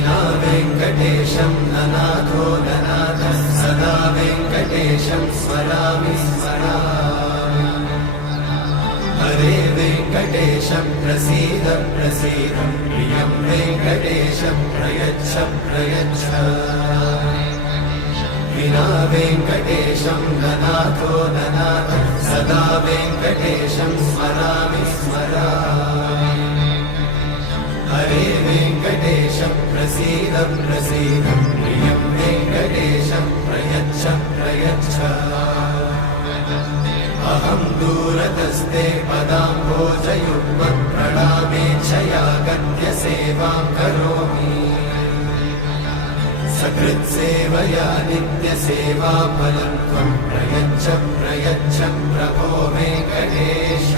विना वेङ्कटेशं ननाथो ननाथः सदा वेङ्कटेशं स्मरामि स्मरामि हरे वेङ्कटेशं प्रसीद प्रसीद प्रियं वेङ्कटेशं प्रयच्छ प्रयच्छ विना वेङ्कटेशं ननाथो ननाथः सदा वेङ्कटेशं स्मरामि स्मरामि हरे वेङ्कटेशं प्रसीद प्रसीद प्रियं वेङ्कटेशं प्रयच्छ प्रयच्छ अहं दूरतस्ते पदाम्भोजयुग्मं प्रणामेच्छया गद्यसेवां करोमि सकृत्सेवया नित्यसेवाफलं त्वं प्रयच्छ प्रयच्छ प्रभो वेङ्कटेश